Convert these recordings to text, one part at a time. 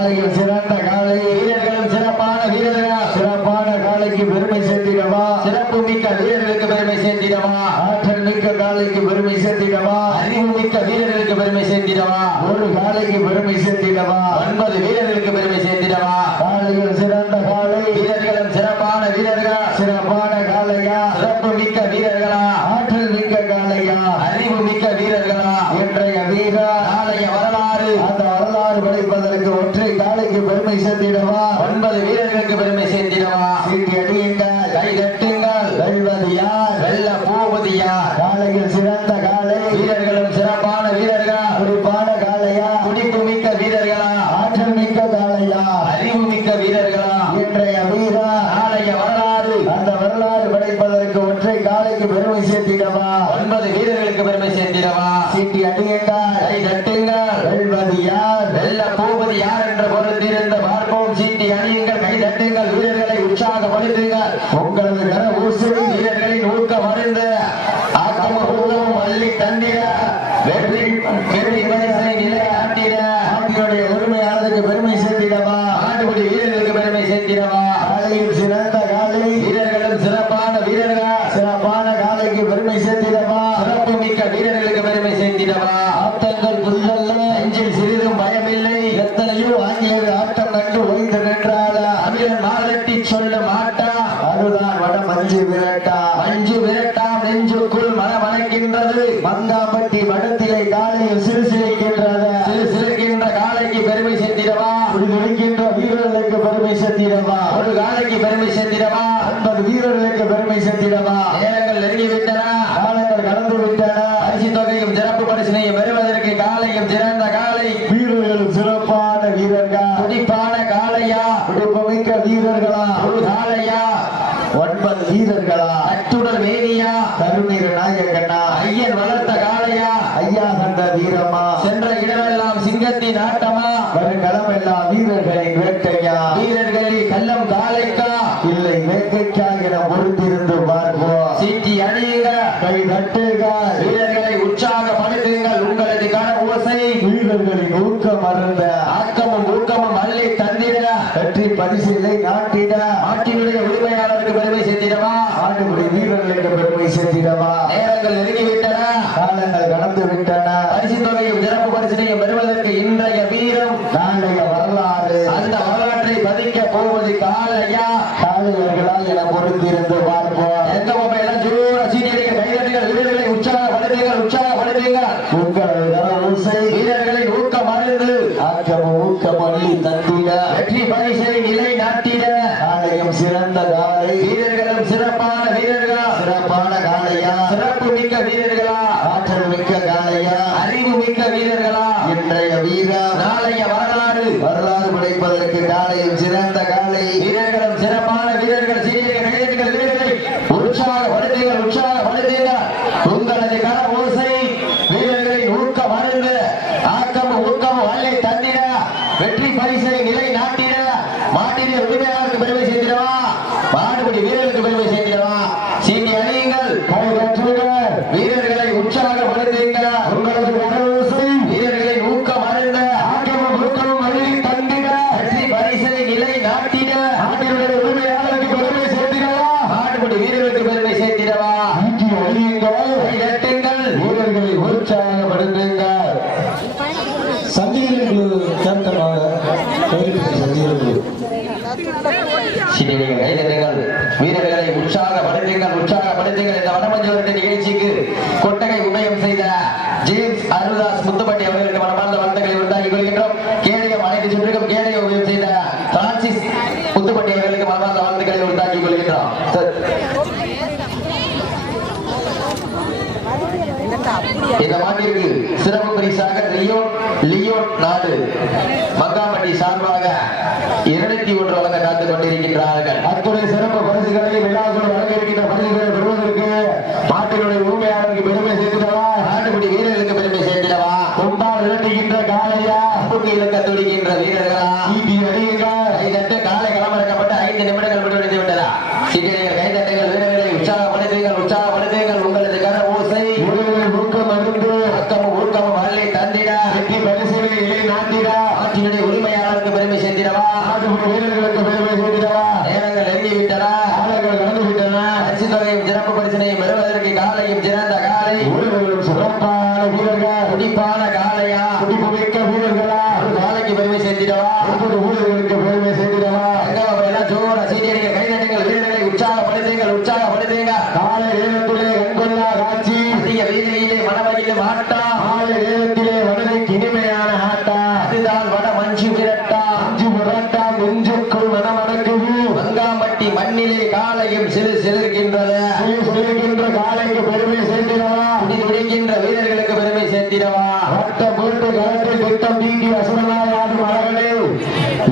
காலையில் சிறந்த காலை வீரர்களும் சிறப்பான வீரர்கள் சிறப்பான காலைக்கு பெருமை சேர்த்திடவா சிறப்பு மிக்க வீரர்களுக்கு பெருமை சேர்த்திடவா ஆற்றல் மிக்க காலைக்கு பெருமை சேர்த்திடவா அறிவு மிக்க வீரர்களுக்கு பெருமை சேர்த்திடவா ஒரு காலைக்கு பெருமை சேர்த்திடவா 9 வீரர்களுக்கு பெருமை சேர்த்திடவா காலையில் சிறந்த காலை வீரர்களும் சிறப்பான வீரர்கள் சிறப்பான காலையா சிறப்பு மிக்க வீரர்களா ஆற்றல் மிக்க காலையா அறிவு மிக்க வீரர்களா இன்றைய வீரா நாளைய வரலாறு அந்த வரலாறு படைப்பதற்கு ஒற்றை காலைக்கு பெருமை சேர்த்திடவா 9 வீரர்களுக்கு பெருமை சேர்த்திடவா சீட்டி அடியுங்கள் கை தட்டுங்கள் வெல்வது யார் வெல்ல போவது யார் காலையில் சிறந்த காலை வீரர்களும் சிறப்பான வீரர்கள் துடிப்பான காலையா துடிப்பு மிக்க வீரர்களா ஆற்றல் மிக்க காலையா அறிவு மிக்க வீரர்களா இன்றைய வீரா நாளைய வரலாறு அந்த வரலாறு படைப்பதற்கு ஒற்றை காலைக்கு பெருமை சேர்த்திடவா 9 வீரர்களுக்கு பெருமை சேர்த்திடவா சீட்டி அடியுங்கள் கை தட்டுங்கள் வெல்வது யார் வெல்ல போவது யார் என்ற பொருள் பார்ப்போம் சீட்டி அணியுங்கள் கை தட்டுங்கள் வீரர்களை உற்சாகப்படுத்துங்கள் உங்களது கர ஊசி வீரர்களின் ஊக்கம் அறிந்து ஆக்கமும் அள்ளி தந்திட வெற்றி பரிசை நிலையாட்டிட நாட்டினுடைய உரிமையாளருக்கு பெருமை சேர்த்திடவா நாட்டுக்குடி வீரர்களுக்கு பெருமை சேர்த்திடவா காலையில் சிறந்த காலை வீரர்களும் சிறப்பான வீரர்கள் சிறப்பான காலைக்கு பெருமை சேர்த்திடவா சிறப்பு மிக்க வீரர்களுக்கு பெருமை சேர்த்திடவா ஆட்டங்கள் புல்லல்ல நெஞ்சில் சிறிதும் பயமில்லை எத்தனையோ ஆங்கிலேயர் ஆட்டம் கண்டு ஓய்ந்து நின்றால அமிழன் மாரட்டி சொல்ல மாட்டா அதுதான் வட மஞ்சு விரட்டா மஞ்சு விரட்டா நெஞ்சுக்குள் மனமணக்கின்றது மங்காம்பட்டி வடத்திலே காலையில் சிறுசிரிக்கின்றது சிறுசிரிக்கின்ற காலைக்கு பெருமை சேர்த்திடவா முடிக்கின்ற வீரர்களுக்கு பெருமை சேர்த்திடவா ஒரு காலைக்கு பெருமை சேர்த்திடவா 9 வீரர்களுக்கு பெருமை சேர்த்திடவா நேரங்கள் நெருங்கிவிட்டன காலங்கள் கடந்து விட்டன பரிசு தொகையும் சிறப்பு பரிசினையும் பெறுவதற்கு காலையும் சிறந்த காலை வீரர்களும் சிறப்பான வீரர்கள் துடிப்பான காலையா துடிப்புமிக்க வீரர்களா ஒரு காலையா 9 வீரர்களா அத்துடல் வேணியா கருணீர் நாயகனா ஐயன் வளர்த்த காலையா ஐயா கண்ட வீரமா சென்ற இடமெல்லாம் சிங்கத்தின் ஆட்டமா வருங்களம் எல்லாம் வீரர்களின் வேட்டையா வீரர்களில் கள்ளம் காலைக்கா இல்லை வேட்டைக்கா என பொறுத்திருந்து பார்ப்போம் சீட்டி அணியுங்க கை தட்டுக வீரர்களை உற்சாகப்படுத்துங்கள் உங்களது கன ஓசை வீரர்களின் ஊக்கம் அருந்த ஆக்கமும் ஊக்கமும் அள்ளி தந்திட வெற்றி பரிசிலை நாட்டிட நாட்டினுடைய உரிமையாளருக்கு பெருமை சேர்த்திடவா ஆண்டுபடி வீரர்களுக்கு பெருமை சேர்த்திடவா நேரங்கள் நெருங்கிவிட்டன காலங்கள் கடந்து விட்டன பரிசு தொகையும் சிறப்பு பரிசினையும் பெறுவதற்கு இன்றைய வீரம் நாளைய வரலாறு அந்த வரலாற்றை பதிக்க போவது காலையா காலையர்களா என பொறுத்திருந்து பார்ப்போம் எந்த எல்லாம் ஜோர சீனியர்கள் கைதட்டுகள் வீரர்களை உற்சாகப்படுத்துங்கள் உங்களது வீரர்களின் ஊக்கம் அழுது ஆக்கமும் ஊக்கம் அள்ளி தந்திட வெற்றி பரிசை நிலை நாட்டிட காலையும் சிறந்த காலை வீரர்களும் சிறப்பான வீரர்களா சிறப்பான காலையா சிறப்பு மிக்க வீரர்களா ஆற்றல் மிக்க காலையா அறிவு மிக்க வீரர்களா இன்றைய வீரா நாளைய வரலாறு படைப்பதற்கு காலையும் சிறந்த காலை வீரர்களும் சிறப்பான வீரர்கள் சீனியர்கள் வீரர்களை உற்சாகப்படுத்துங்கள் உங்களது கர ஓசை வீரர்களின் ஊக்கம் அருந்த ஆக்கமும் ஊக்கமும் அள்ளி தந்திட வெற்றி பரிசை நிலை நாட்டிட மாட்டினை உரிமையாளருக்கு பெருமை சேர்த்திடவா மாடுபடி வீரர்களுக்கு பெருமை சேர்த்திடவா சீட்டி அணியுங்கள் வீரர்களை உற்சாகப்படுத்துங்கள் உங்களது கரவோசை வீரர்களின் ஊக்கம் அருந்த ஆக்கமும் ஊக்கமும் அள்ளி தந்திட வெற்றி பரிசை நிலை நாட்டிட மாட்டினுடைய உரிமையாளருக்கு பெருமை சேர்த்திடவா மாடுபடி வீரர்களுக்கு பெருமை சேர்த்திடவா வீரர்களை உற்சாகப்படுத்துங்கள் சந்திகளுக்கு கேப்டனாக வீரர்களை உற்சாகப்படுத்துங்கள் இந்த வடமஞ்சு நிகழ்ச்சிக்கு கொட்டகை உதயம் செய்த ஜேம்ஸ் அருள்தாஸ் முத்துப்பட்டி அவர்களுக்கு மனமார்ந்த வாழ்த்துக்களை உண்டாக்கி கொள்கின்றோம். கேடயம் அனைத்து சுற்றுக்கும் கேடயம் உதயம் செய்த பிரான்சிஸ் முத்துப்பட்டி அவர்களுக்கு மனமார்ந்த வாழ்த்துக்களை உண்டாக்கி கொள்கின்றோம். இந்த மாட்டிற்கு சிறப்பு பரிசாக லியோன் நாடு மங்காம்பட்டி சார்பாக 201 வழங்க காத்துக் கொண்டிருக்கின்றார்கள். அத்துறை சிறப்பு பரிசுகளை விழாக்குழு வழங்க இருக்கின்ற பரிசுகளை பெறுவதற்கு மாட்டினுடைய உரிமையாளருக்கு பெருமை சேர்த்திடவா நாட்டுக்குடி வீரர்களுக்கு பெருமை சேர்த்திடவா கொண்டால் விரட்டுகின்ற காலையா புக்கு இலக்க துடிக்கின்ற வீரர்களா சீட்டி அடியுங்கள் கைதட்டு காலை களமிறக்கப்பட்டு 5 நிமிடங்கள் முடிவடைந்து விட்டதா சீட்டிகள் கைதட்டுங்கள் வீரர்களை உற்சாகப்படுத்துங்கள் உங்களது கர ஓசை ஊக்கம் அருந்து அக்கமும் ஊக்கமும் அள்ளி தந்திட வெற்றி பரிசுகளை நிலை நாட்டிட ஆட்சியினுடைய உரிமையாளருக்கு பெருமை சேர்த்திடவா. 9 ஊர்களுக்கு பெருமை சேர்த்திடவா. எல்லாம் ஜோர சீனியர்கள் கைதட்டுங்கள், வீரர்களை உற்சாகப்படுத்துங்கள், உற்சாகப்படுத்துங்க. காலை நேரத்திலே கண்கொள்ளா காட்சி, அதிக வீதியிலே மனவழியிலும் ஆட்டம், காலை நேரத்திலே மனதைக்கு இனிமையான ஆட்டம், அதுதான் வட மஞ்சு விரட்டா. மஞ்சு விரட்டா நெஞ்சுக்குள் மனமடக்குது. மங்காம்பட்டி மண்ணிலே காலையும் சிறு சிலிர்கின்றது. சிலிர்கின்ற காலைக்கு பெருமை சேர்த்திடவா. துடிக்கின்ற வீரர்களுக்கு பெருமை சேர்த்திடவா. வட்ட போட்டு களத்தில் திட்டம் தீட்டி அசுரனாய் ஆடும் அழகனே,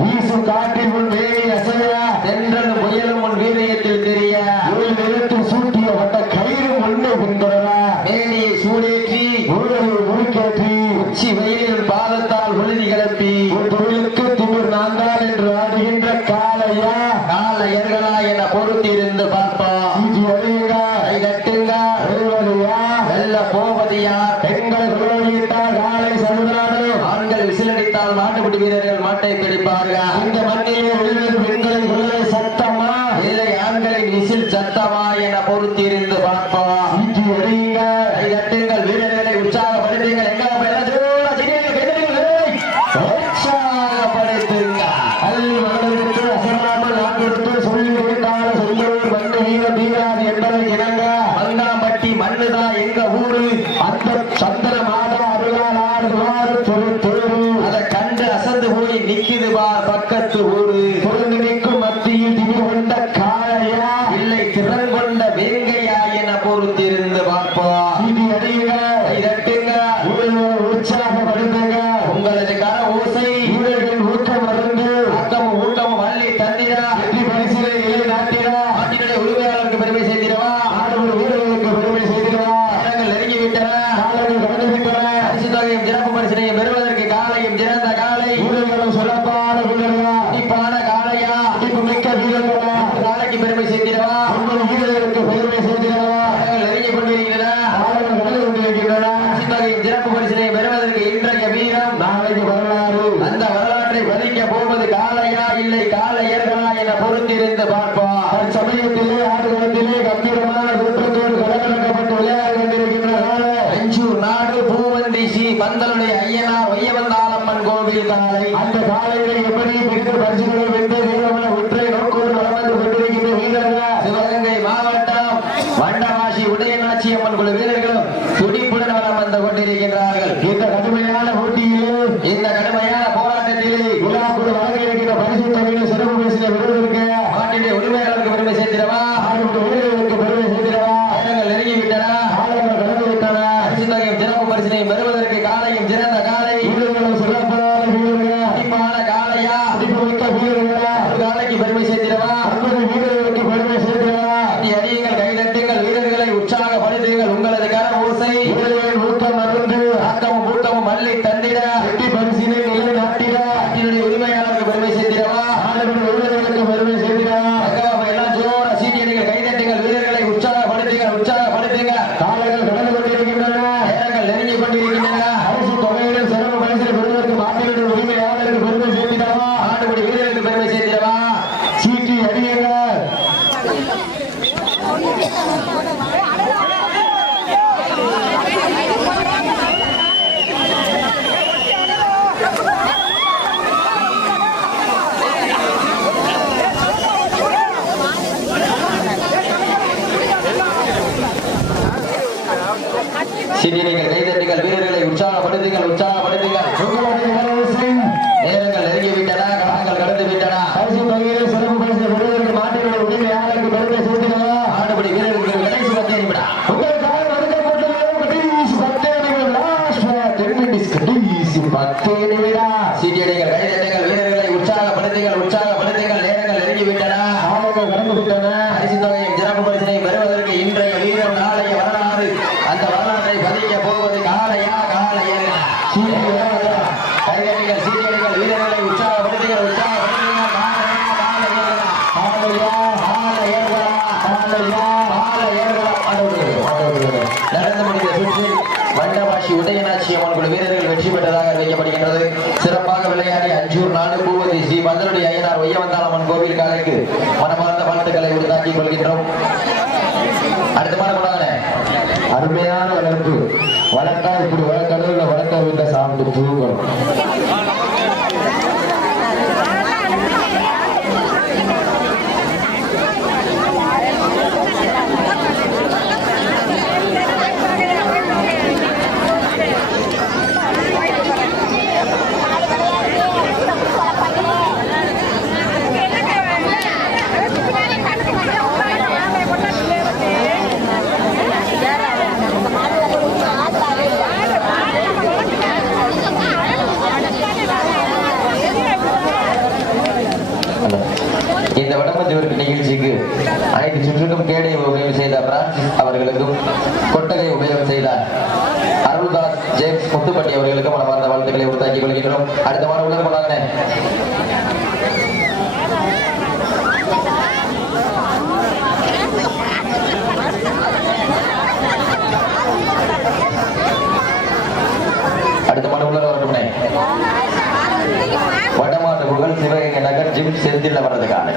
வீசும் காற்றில் முன் வேலி அசைய, தென்றலும் புயலும் உன் வீரியத்தில் தெரிய, நிறுத்தி சூட்டிய வட்ட கயிறு முன்னே பின்தொடர, மேனியை சூடேற்றி ஊழலை உருக்கேற்றி, உச்சி வெயிலில் பாதத்தால் உழுதி கிளப்பி, ஒரு தொழிலுக்கு திமிர் நான் தான் என்று ஆடுகின்ற காலையா காலையர்களா என பொறுத்திருந்து பார்ப்போம். சீட்டி அடியுங்க, கை கட்டுங்க, வெல்வதையா வெல்ல போவது யார்? பெண்கள் குரலிட்டால் காலை சமுதாடு, ஆண்கள் விசிலடித்தால் மாட்டுப்பிடி வீரர்கள் மாட்டை பிடிப்பார்கள். இந்த மண்ணிலே வெல்வது பெண்களின் குரலை சத்தமா இல்லை ஆண்களின் விசில் சத்தமா என பொறுத்திருந்து பார்ப்போம். சீட்டி அடியுங்க, கை கட்டுங்கள், வீரர்களை உற்சாகப்படுத்துங்கள். எங்க உற்சாகப்படுத்துங்க. அள்ளி மகளிருக்கு அசராமல் நாட்டெடுத்து சொல்லி விட்டால் சொல்லுவது மண்ணு வீர தீராது என்பதை இணங்க, மங்காம்பட்டி மண்ணுதான் எங்க ஊரு, அந்த சந்திர மாதம் அருளால் ஆடுவாறு தொழு தேரு, அதை கண்டு அசந்து போய் நிக்குது பார் பக்கத்து ஊரு. பொருள் நிற்கும் மத்தியில் திமிர் கொண்ட காளையா இல்லை திறன் கொண்ட வேங்கையா என பொறுத்திருந்து பார்ப்போம். சீட்டி அடியுங்க, கை தட்டுங்க, ஊழலை உற்சாகப்படுத்துங்க, உங்களது கர ஓசை வீரர்கள் ஊக்கம் அருந்து அக்கமும் ஊட்டமும் வள்ளி தந்திரா. வெற்றி பரிசிலை இலை நாட்டிடா, நாட்டினுடைய உரிமையாளருக்கு பெருமை சேர்த்திடவா. ஆடுவர் வீரர்களுக்கு பெருமை செய்திடவா. காலங்கள் நெருங்கி விட்டன. காலங்கள் கடந்து விட்டன. பரிசு தொகையும் சிறப்பு பரிசினையும் பெறுவதற்கு காலையும் சிறந்த காலை, வீரர்களும் சிறப்பான வீரர்களா, துடிப்பான காளையா, துடிப்பு மிக்க வீரர்களா, காலைக்கு பெருமை சேர்த்திடவா. 9 வீரர்களுக்கு பெருமை செய்திடவா. காலங்கள் நெருங்கி கொண்டிருக்கின்றன. காலங்கள் கடந்து கொண்டிருக்கின்றன. பரிசு தொகையும் சிறப்பு பரிசினையும் பெறுவதற்கு இன்றைய வீரம், நாளைக்கு வரலாறு, அந்த வரலாற்றை பதிக்க போவது காளையா இல்லை காளையர்களா என பொறுத்திருந்து பார்ப்போம். சமயத்திலே ஆடுகளத்திலே கம்பீரமான கூட்டத்தோடு கலக்கலக்கப்பட்டு விளையாடி கொண்டிருக்கின்ற காலை, அஞ்சூர் நாடு பூவந்தி ஸ்ரீ பந்தலுடைய ஐயனார் வையவந்தாளம்மன் கோவில் காலை. அந்த காலையிலே எப்படி பிடித்து பரிசுகள் வென்று வீரமான ஒற்றை நோக்கோடு வளர்ந்து கொண்டிருக்கின்ற வீரர்கள், சிவகங்கை மாவட்டம் வண்டவாசி உதயநாச்சி அம்மன் குழு வீரர்களும் துடிப்புடன் வளம் வந்து கொண்டிருக்கின்றார்கள். இந்த கடுமையான போட்டியிலே, இந்த கடுமையான போராட்டத்திலே விழாக்குழு வழங்கி இருக்கின்ற பரிசு தொகையை சிறப்பு பரிசிலை பெறுவதற்கு நாட்டினுடைய உரிமையாளருக்கு பெருமை சேர்த்திடவா. ஆடுகின்ற வீரர்களுக்கு பெருமை செய்திடவா. நேரங்கள் நெருங்கி விட்டன. காலங்கள் கடந்து விட்டன. பரிசு தொகையும் சிறப்பு பரிசினையும் பெறுவதற்கு காலையும் சிறந்த காலை, வீரர்களும் சிறப்பான வீரர்கள், துடிப்பான காளையா, துடிப்பு மிக்க வீரர்களா, ஒரு காலைக்கு பெருமை சேர்த்திடவா. 9 வீரர்களுக்கு பெருமை செய்திடவா. அடியுங்கள், கைதட்டுங்கள், வீரர்களை உற்சாகப்படுத்துங்கள். உங்களது கர ஓசை வீரர்களின் ஊக்கம் அருந்து ஆக்கமும் ஊட்டமும் மல்லி தந்திட, வெற்றி பரிசினை நிலை நாட்டிட, நாட்டினுடைய உரிமையாளருக்கு பெருமை சேர்த்திடவா. ஆடுகின்ற வீரர்களுக்கு பெருமை செய்திடவா. எல்லாம் ஜோர சீட்டியடிகள், கைதட்டுங்கள், வீரர்களை உற்சாகப்படுத்துங்கள், உற்சாகப்படுத்துங்க. காலங்கள் கடந்து கொண்டிருக்கின்றன. நேரங்கள் நெருங்கி கொண்டிருக்கின்றன. பரிசு தொகையிலும் சிறப்பு பரிசிலை பெறுவதற்கு மாட்டினுடைய உரிமையாளருக்கு பெருமை செய்திடவா. ஆடுபடி வீரர்களுக்கு பெருமை சேர்த்திடவா. சீட்டி அடியுங்கள். சீட்டியடிகள், கைதட்டுங்கள், வீரர்களை உற்சாகப்படுத்துங்கள், உற்சாகப்படுத்துங்கள். உங்களுடைய வரவேற்பு. நேரங்கள் நெருங்கி விட்டன. காலங்கள் கடந்து விட்டன. பரிசு தொகையிலும் சிறப்பு பரிசிலை பெறுவதற்கு மாட்டினுடைய உரிமையாளருக்கு பெருமை செய்திடவா. ஆடுபடி வீரர்களுக்கு கடைசி 10 நிமிடம். உங்களுக்காக வழங்கப்பட்டுள்ள கடைசி 10 நிமிடம். Last 10 minutes. கடைசி 10 நிமிடம். சீட்டியடிகள், கைதட்டுங்கள், வீரர்களை உற்சாகப்படுத்துங்கள், உற்சாகப்படுத்துங்கள். நேரங்கள் நெருங்கி விட்டன. காலங்கள் கடந்து விட்டன. பரிசு தொகையும் சிறப்பு பரிசினை பெறுவதற்கு இன்றைய வீரம், நாளைய வரலாறு. அந்த வரலாற்றை பதிக்க போவது காளையா காளையர்களா? கைதட்டுங்கள், சீட்டியடிகள், வீரர்களை உற்சாகப்படுத்துங்கள், உற்சாகப்படுத்துங்கள். காளையா காளையர்களா? காளையா காளையர்களா? நடந்து முடிந்த சுற்றில் வண்டவாசி உதயநாச்சி அம்மன் குழு வீரர்கள் வெற்றி பெற்றதாக அறிவிக்கப்படுகின்றது. சிறப்பாக விளையாடி அஞ்சூர் நாடு பூவதி ஸ்ரீ பந்தலுடைய ஐயனார் வையவந்தாளம்மன் கோவில் காலைக்கு மனமார்ந்த வாழ்த்துக்களை உண்டாக்கிக் கொள்கின்றோம். அடுத்த மாதம் அருமையான வளர்ப்பு. வளர்த்தா இப்படி வளர்க்கணும், இல்லை வளர்க்க வீட்டை சாப்பிட்டு தூங்கணும். வடமஞ்சூர் நிகழ்ச்சிக்கு அனைத்து சுற்றுக்கும் கேடை உபயோகம் செய்த பிரான்சிஸ் அவர்களுக்கும் கொட்டகை உபயோகம் செய்த அருள்தாஸ் ஜேம்ஸ் முத்துப்பட்டி அவர்களுக்கும் மனமார்ந்த வாழ்த்துக்களை உருத்தாக்கிக் கொள்கின்றோம். அடுத்த வாரம் உள்ள போனாங்கண்ணே. அடுத்த மாடு உள்ள வரட்டும்னே. வடமாடு புகழ் சிவகங்கை நகர் ஜிம் செந்தில் வர்றதுக்கான